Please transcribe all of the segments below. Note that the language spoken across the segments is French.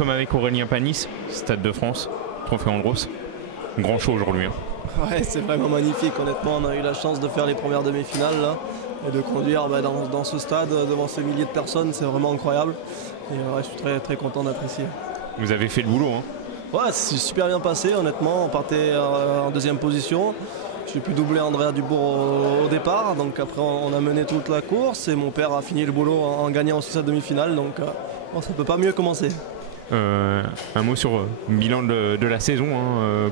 sommes avec Aurélien Panis, Stade de France, Trophée Andros. Grand show aujourd'hui. Hein. Ouais, c'est vraiment magnifique. Honnêtement, on a eu la chance de faire les premières demi-finales là, et de conduire dans ce stade devant ces milliers de personnes. C'est vraiment incroyable. Et ouais, je suis très, très content d'être ici. Vous avez fait le boulot. Hein. Ouais, c'est super bien passé. Honnêtement, on partait en deuxième position. J'ai pu doubler Andrea Dubourg au départ. Donc après, on a mené toute la course et mon père a fini le boulot en gagnant aussi sa demi-finale. Donc bon, ça peut pas mieux commencer. Un mot sur le bilan de la saison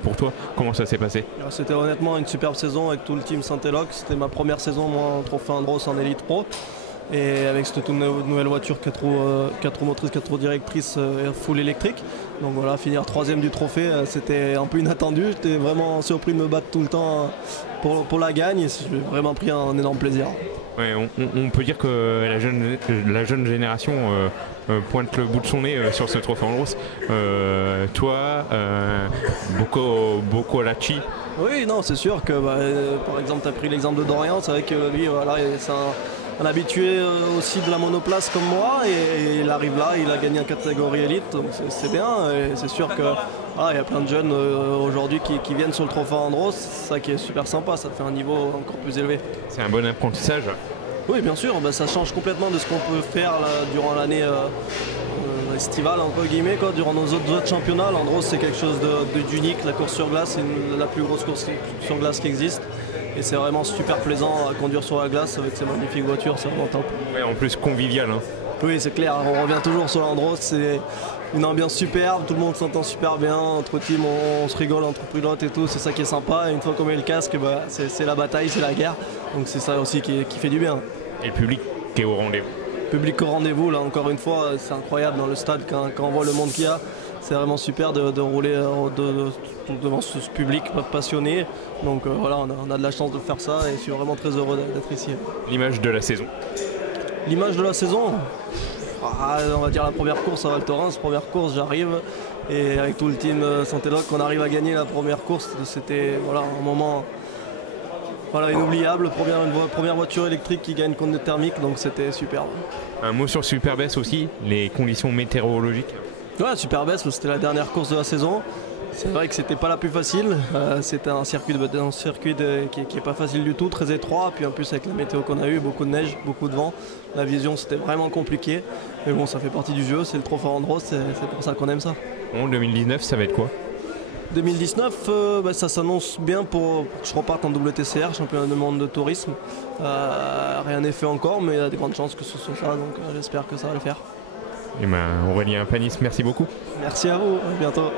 pour toi, comment ça s'est passé? C'était honnêtement une superbe saison avec tout le team Saint-Éloque. C'était ma première saison moi, en Trophée Andros en Elite Pro. Et avec cette toute nouvelle voiture 4 roues motrices, 4 roues directrices full électrique. Donc voilà, finir troisième du trophée, c'était un peu inattendu. J'étais vraiment surpris de me battre tout le temps pour la gagne. J'ai vraiment pris un énorme plaisir. Ouais, on peut dire que la jeune génération pointe le bout de son nez sur ce Trophée Andros. Toi, Bocco Lacci. Oui, non, c'est sûr que par exemple, tu as pris l'exemple de Dorian. C'est vrai que lui, voilà, c'est un habitué aussi de la monoplace comme moi, et il arrive là, il a gagné en catégorie élite, donc c'est bien. Et c'est sûr que il y a plein de jeunes aujourd'hui qui viennent sur le Trophée Andros. C'est ça qui est super sympa, ça fait un niveau encore plus élevé. C'est un bon apprentissage. Oui, bien sûr, ça change complètement de ce qu'on peut faire là, durant l'année estivale, entre guillemets, quoi. Durant nos autres championnats, l'Andros c'est quelque chose d'unique. La course sur glace, c'est la plus grosse course sur glace qui existe. Et c'est vraiment super plaisant à conduire sur la glace avec ces magnifiques voitures, c'est vraiment top. Ouais, en plus convivial. Hein. Oui, c'est clair, on revient toujours sur l'Andros, c'est une ambiance superbe, tout le monde s'entend super bien, entre teams on se rigole entre pilotes et tout, c'est ça qui est sympa. Et une fois qu'on met le casque, c'est la bataille, c'est la guerre, donc c'est ça aussi qui fait du bien. Et le public qui est au rendez-vous. Public au rendez-vous, là encore une fois, c'est incroyable dans le stade quand on voit le monde qu'il y a. C'est vraiment super de rouler devant ce public passionné. Donc voilà, on a de la chance de faire ça et je suis vraiment très heureux d'être ici. L'image de la saison. L'image de la saison, on va dire la première course à Val Thorens. Première course, j'arrive et avec tout le team Saint-Éloque, on arrive à gagner la première course. C'était voilà, un moment inoubliable. Première voiture électrique qui gagne contre thermique, donc c'était superbe. Un mot sur Superbès aussi, les conditions météorologiques. Ouais, Superbès, c'était la dernière course de la saison. C'est vrai que c'était pas la plus facile. C'était un circuit qui est pas facile du tout, très étroit. Puis en plus avec la météo qu'on a eu, beaucoup de neige, beaucoup de vent. La vision c'était vraiment compliqué. Mais bon, ça fait partie du jeu, c'est le Trophée Andros, c'est pour ça qu'on aime ça. Bon, 2019, ça va être quoi? 2019, ça s'annonce bien pour que je reparte en WTCR, championnat du monde de tourisme. Rien n'est fait encore, mais il y a des grandes chances que ce soit ça, donc j'espère que ça va le faire. Aurélien Panis, merci beaucoup. Merci à vous, à bientôt.